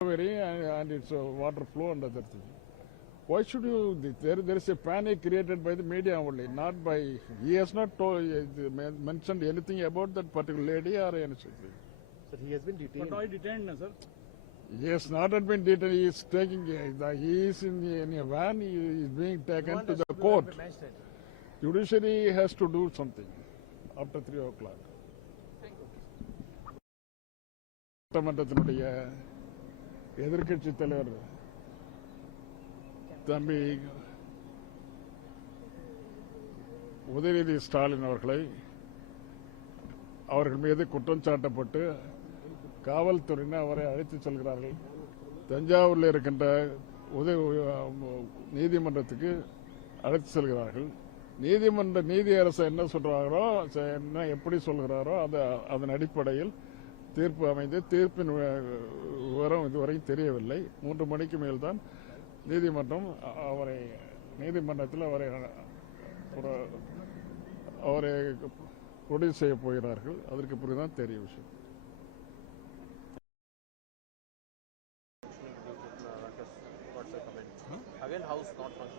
and it's a water flow and other thing. Why should you? There is a panic created by the media only, not by. He has not mentioned anything about that particular lady or anything. Sir, he has been detained. But why detained, sir? He has not been detained. He is taking. He is in a van. He is being taken to the court. Judiciary has to do something after 3 o'clock. சட்டமன்றத்தினுடைய எதிர்க்கட்சி தலைவர் தம்பி உதயநிதி ஸ்டாலின் அவர்கள் மீது குற்றம் சாட்டப்பட்டு காவல்துறையினர் அவரை அழைத்து செல்கிறார்கள். தஞ்சாவூரில் இருக்கின்ற நீதிமன்றத்துக்கு அழைத்து செல்கிறார்கள். நீதியரசு என்ன சொல்றாரோ, என்ன எப்படி சொல்கிறாரோ அதன் அடிப்படையில் தீர்ப்பு அமைந்து தீர்ப்பின் விவரம் இதுவரையும் தெரியவில்லை. 3 மணிக்கு மேல்தான் நீதிமன்றத்தில் அவரை ப்ரொடியூஸ் செய்ய போகிறார்கள். அதற்கு பிறகுதான் தெரிய விஷயம். Again, house not functioning.